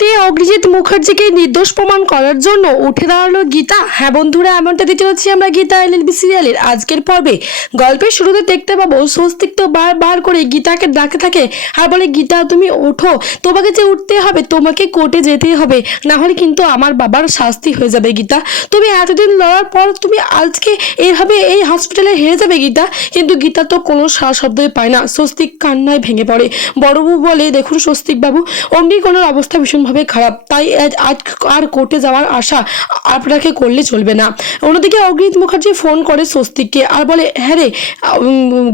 তে অগ্রিজিৎ মুখার্জিকে নির্দোষ প্রমাণ করার জন্য উঠে দাঁড়াল গীতা। হ্যাঁ বন্ধুরা, এমনটা দিতে চলেছি আমরা গীতা এলএলবি সিরিয়ালের আজকের পর্বে। গল্পের শুরুতে দেখতে পাবো স্বস্তিক তো বার বার করে গীতাকে ডাকে থাকে, আর বলে, গীতা, তুমি ওঠো। তোমাকে যে উঠতে হবে, তোমাকে কোর্টে যেতেই হবে। না হলে কিন্তু আমার বাবার শাস্তি হয়ে যাবে, গীতা। তুমি এতদিন লড়ার পর তুমি আজকে এইভাবে এই হসপিটালে হেরে যাবে, গীতা। কিন্তু গীতা তো কোনো সারা শব্দই পায় না। স্বস্তিক কান্নায় ভেঙে পড়ে। বড়বু বলে, দেখুন স্বস্তিক বাবু অগ্নিকোণের অবস্থা ভীষণভাবে খারাপ। তাই আজ আর কোর্টে যাওয়ার আশা আপনাকে করলে চলবে না। অন্যদিকে অগ্রিত মুখার্জি ফোন করে স্বস্তিককে আর বলে হ্যাঁ রে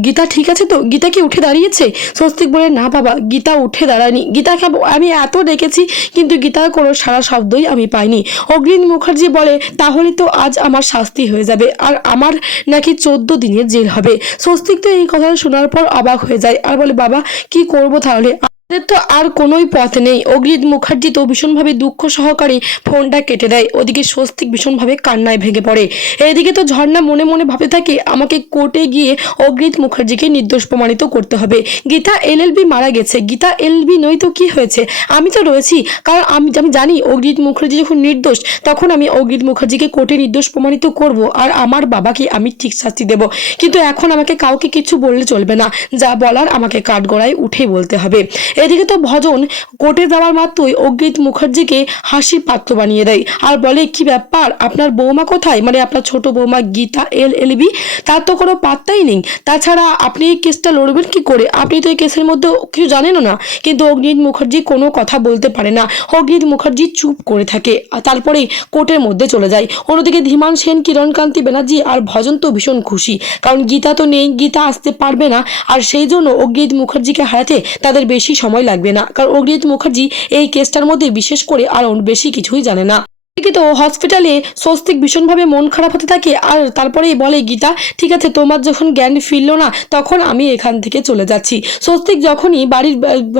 গীতা ঠিক আছে তো? গীতা কি উঠে দাঁড়িয়েছে? স্বস্তিক বলে, না বাবা, গীতা উঠে দাঁড়ায়নি। গীতাকে আমি এত ডেকেছি, কিন্তু গীতার কোনো সারা শব্দই আমি পাইনি। অগ্রিত মুখার্জি বলে, তাহলে তো আজ আমার শাস্তি হয়ে যাবে, আর আমার নাকি চোদ্দ দিনের জেল হবে। স্বস্তিক তো এই কথা শোনার পর অবাক হয়ে যায়, আর বলে, বাবা, কি করব তাহলে? আমাদের তো আর কোনোই পথ নেই। অগ্রিত মুখার্জি তো ভীষণভাবে দুঃখ সহকারে ফোনটা কেটে দেয়। ওদিকে স্বস্তিক ভীষণভাবে কান্নায় ভেঙে পড়ে। এদিকে তো ঝর্ণা মনে মনে ভাবে থাকে, আমাকে কোর্টে গিয়ে অগ্রিত মুখার্জিকে নির্দোষ প্রমাণিত করতে হবে। গীতা এলএলবি মারা গেছে। গীতা এলবি নই তো কি হয়েছে? আমি তো রয়েছি। কারণ আমি আমি জানি অগ্রিত মুখার্জি যখন নির্দোষ, তখন আমি অগ্রিত মুখার্জিকে কোর্টে নির্দোষ প্রমাণিত করব আর আমার বাবাকে আমি ঠিক শাস্তি দেব। কিন্তু এখন আমাকে কাউকে কিছু বললে চলবে না। যা বলার আমাকে কাঠগড়ায় উঠে বলতে হবে। এদিকে তো ভজন কোর্টে যাওয়ার মাত্রই অগ্রিত মুখার্জিকে হাসি পাত্র বানিয়ে দেয়। আর বলে, কি ব্যাপার? আপনার বৌমা কোথায়? মানে আপনার ছোট বৌমা গীতা, এল, এলবি, তার তো কোনো পাত্তাই নেই। তাছাড়া আপনি এই কেসটা লড়বেন কি করে? আপনি তো এই কেসের মধ্যে কিছু জানেনও না। কিন্তু অগ্নিত মুখার্জি কোনো কথা বলতে পারে না। অগ্নিত মুখার্জি চুপ করে থাকে তারপরেই কোর্টের মধ্যে চলে যায়। অন্যদিকে ধীমান সেন, কিরণকান্তি ব্যানার্জি আর ভজন তো ভীষণ খুশি। কারণ গীতা তো নেই, গীতা আসতে পারবে না। আর সেই জন্য অগ্নিত মুখার্জিকে হারাতে তাদের বেশি সময় লাগবে না। কারণ অগ্নিত মুখার্জি এই কেসটার মধ্যে বিশেষ করে আর বেশি কিছুই জানে না। তো হসপিটালে স্বস্তিক ভীষণভাবে মন খারাপ হতে থাকে আর তারপরেই বলে, গীতা, ঠিক আছে, তোমার যখন জ্ঞান ফিরলো না, তখন আমি এখান থেকে চলে যাচ্ছি। স্বস্তিক যখনই বাড়ির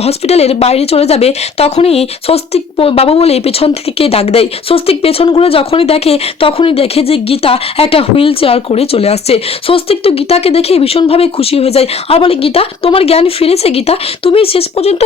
হসপিটালের বাইরে চলে যাবে, তখনই স্বস্তিক বাবু বলে পেছন থেকে কে ডাক দেয়? স্বস্তিক পেছন ঘুরে যখনই দেখে, তখনই দেখে যে গীতা একটা হুইল চেয়ার করে চলে আসছে। স্বস্তিক তো গীতাকে দেখে ভীষণভাবে খুশি হয়ে যায় আর বলে, গীতা, তোমার জ্ঞান ফিরেছে, গীতা? তুমি শেষ পর্যন্ত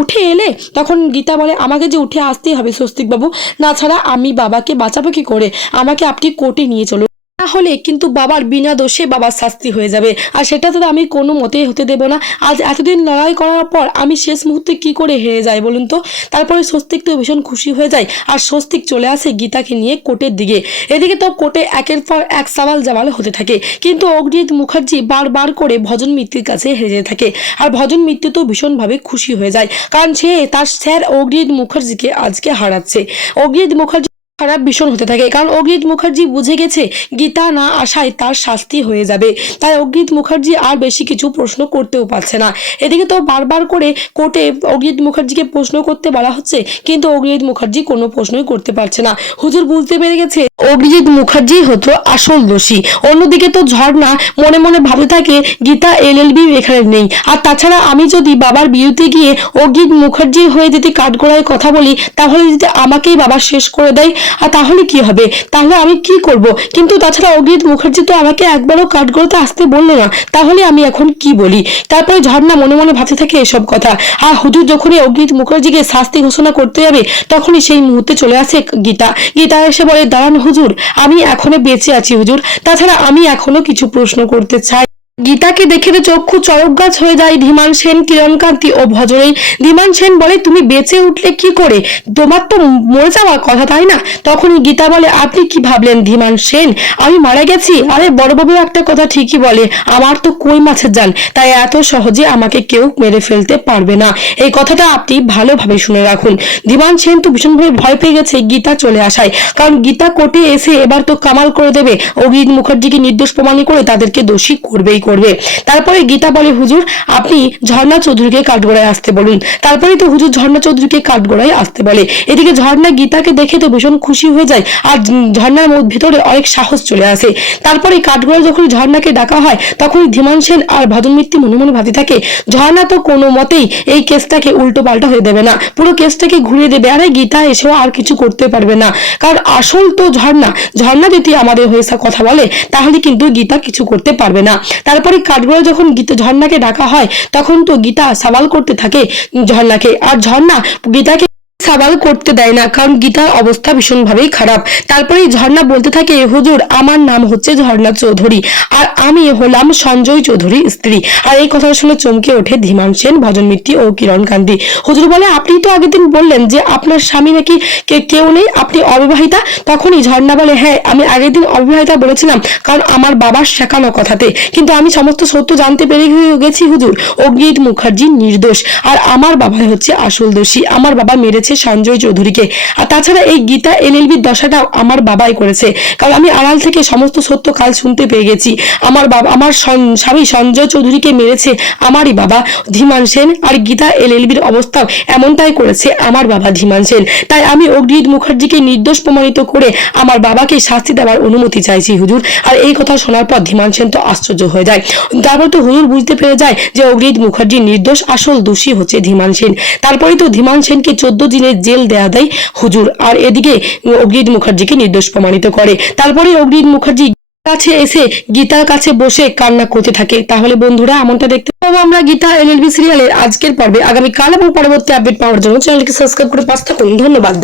উঠে এলে? তখন গীতা বলে, আমাকে যে উঠে আসতেই হবে, স্বস্তিক বাবু। না ছাড়া আমি বাবাকে বাঁচাবো কি করে? আমাকে আপনি কোর্টে নিয়ে চলুন। তাহলে কিন্তু বাবার বিনা দোষে বাবার শাস্তি হয়ে যাবে। আর সেটা তো আমি কোনো মতেই হতে দেব না। আজ এতদিন লড়াই করার পর আমি শেষ মুহূর্তে কি করে হেরে যাই বলুন তো? তারপরে স্বস্তিক তো ভীষণ খুশি হয়ে যায়। আর স্বস্তিক চলে আসে গীতাকে নিয়ে কোর্টের দিকে। এদিকে তো কোর্টে একের পর এক সওয়াল জামাল হতে থাকে। কিন্তু অগ্নিত মুখার্জি বারবার করে ভজন মিত্তির কাছে হেরে যেতে থাকে। আর ভজন মিত্র তো ভীষণভাবে খুশি হয়ে যায়। কারণ সে তার স্যার অগ্নিত মুখার্জিকে আজকে হারাচ্ছে। অগ্নিত মুখার্জি খারাপ ভীষণ হতে থাকে। কারণ অগ্নিত মুখার্জি বুঝে গেছে গীতা না আসায় তার শাস্তি হয়ে যাবে। তাই অগ্নিত মুখার্জি আর বেশি কিছু প্রশ্ন করতেও পারছে না। এদিকে তো বারবার করে কোর্টে অগ্নিত মুখার্জিকে প্রশ্ন করতে বলা হচ্ছে, কিন্তু অগ্নিত মুখার্জি কোনো প্রশ্নই করতে পারছে না। হুজুর বুঝতে পেরে গেছে অগ্নিজিৎ মুখার্জি হতো আসল দোষী। অন্যদিকে তো ঝর্ণা মনে মনে ভাবতে থাকে, গীতা এলএলবি এখানে নেই। আর তাছাড়া আমি যদি বাবার বিয়েতে গিয়ে অগ্নিত মুখার্জি হয়ে যদি কাঠগোড়ায় কথা বলি, তাহলে যদি আমাকেই বাবা শেষ করে দেয় আর তাহলে কি হবে? তাহলে আমি কি করব? কিন্তু তাছাড়া অগ্নিত মুখার্জি তো আমাকে একবারও কাঠগোড়াতে আসতে বলল না। তাহলে আমি এখন কি বলি? তারপরে ঝর্ণা মনে মনে ভাবতে থাকে এসব কথা। আর হুজুর যখনই অগ্নিত মুখার্জিকে শাস্তি ঘোষণা করতে যাবে, তখনই সেই মুহূর্তে চলে আসে গীতা। গীতা এসে বলে, দাঁড়ান হুজুর, আমি এখনও বেঁচে আছি হুজুর। তাছাড়া আমি এখনও কিছু প্রশ্ন করতে চাই গীতাকে দেখে চক্ষু চরক গাছ হয়ে যায়। ধীমান সেন, কিরণকান্তি ও ভজনী। ধীমান সেন বলে, তুমি বেঁচে উঠলে কি করে? তোমার তো মরে যাওয়ার কথা, তাই না? তখনই গীতা বলে, আপনি কি ভাবলেন ধীমান সেন? আমি মারা গেছি? আরে বড়বাবু একটা কথা ঠিকই বলে, আমার তো কই মাছের জান তাই এত সহজে আমাকে কেউ মেরে ফেলতে পারবে না। এই কথাটা আপনি ভালোভাবে শুনে রাখুন। ধীমান সেন তো ভীষণভাবে ভয় পেয়ে গেছে গীতা চলে আসায়। কারণ গীতা কোর্টে এসে এবার তো কামাল করে দেবে। অগ্নিত মুখার্জিকে নির্দোষ প্রমাণ করে তাদেরকে দোষী করবেই করবে। তারপরে গীতা বলে, হুজুর, আপনি ঝর্ণা চৌধুরীকে কাঠগোড়ায় আসতে বলুন। তারপরে তো হুজুর ঝর্ণা চৌধুরীকে কাঠগোড়ায় আসতে বলে। এদিকে ঝর্ণা গীতাকে দেখে তো ভীষণ খুশি হয়ে যায়, আর ঝর্ণার ভেতরে অনেক সাহস চলে আসে। তারপরে কাঠগোড়ায় যখন ঝর্ণাকে ডাকা হয়, তখন ধীমান সেন আর ভজন মিত্তি মনে মনে ভাবতে থাকে, ঝর্ণা তো কোনো মতেই এই কেসটাকে উল্টো পাল্টা হয়ে দেবে না। পুরো কেসটাকে ঘুরিয়ে দেবে, আরে গীতা এসেও আর কিছু করতে পারবে না। কারণ আসল তো ঝর্ণা। ঝর্ণা যদি আমাদের হয়ে কথা বলে, তাহলে কিন্তু গীতা কিছু করতে পারবে না। তারপরে কাঠগুলো যখন গীতা ঝর্ণাকে ডাকা হয়, তখন তো গীতা সাবাল করতে থাকে ঝর্ণাকে। আর ঝর্ণা গীতাকে সাবাল করতে দেয় না, কারণ গীতার অবস্থা ভীষণভাবেই খারাপ। তারপরে ঝর্ণা বলতে থাকে, হুজুর, আমার নাম হচ্ছে ঝর্ণা চৌধুরী। আর আমি হলাম সঞ্জয় চৌধুরীর স্ত্রী। আর এই কথা শুনে চমকে ওঠে ধীমান সেন, ভজন মিত্তি ও কিরণ কান্তি। হুজুর বলে, আপনি তো আগের দিন বললেন যে আপনার স্বামী নাকি কেউ নেই, আপনি অবিবাহিতা? তখনই ঝর্ণা বলে হ্যাঁ আমি আগের দিন অবিবাহিতা বলেছিলাম, কারণ আমার বাবার শেখানো কথাতে। কিন্তু আমি সমস্ত সত্য জানতে পেরে গেছি হুজুর। অগ্নিত মুখার্জি নির্দোষ। আর আমার বাবাই হচ্ছে আসল দোষী। আমার বাবা মেরেছে সঞ্জয় চৌধুরীকে। আর তাছাড়া এই গীতা এলএলবির দশাটাও আমার বাবাই করেছে। কারণ আমি আড়াল থেকে সমস্ত সত্য কাল শুনতে পেয়ে গেছি। আমার বাবা, আমার স্বামী সঞ্জয় চৌধুরীকে মেরেছে আমারই বাবা ধীমান সেন আর গীতা এলএলবির অবস্থাও এমনটাই করেছে আমার বাবা ধীমান সেন। তাই আমি অগ্নিত মুখার্জিকে নির্দোষ প্রমাণিত করে আমার বাবাকে শাস্তি দেওয়ার অনুমতি চাইছি, হুজুর। আর এই কথা শোনার পর ধীমান সেন তো আশ্চর্য হয়ে যায়। তারপর তো হুজুর বুঝতে পেরে যায় যে অগ্নিত মুখার্জি নির্দোষ আসল দোষী হচ্ছে ধীমান সেন। তারপরেই তো ধীমান সেনকে চোদ্দ দিনের জেল দেয়া দেয় হুজুর। আর এদিকে অগ্নিত মুখার্জিকে নির্দোষ প্রমাণিত করে। তারপরে অগ্নিত মুখার্জি কাছে এসে গীতার কাছে বসে কান্না করতে থাকে। তাহলে বন্ধুরা, এমনটা দেখতে পাবো আমরা গীতা এলএলবি সিরিয়ালের আজকের পর্বে। আগামীকাল এবং পরবর্তী আপডেট পাওয়ার জন্য চ্যানেলকে সাবস্ক্রাইব করে পাস থাকুন। ধন্যবাদ।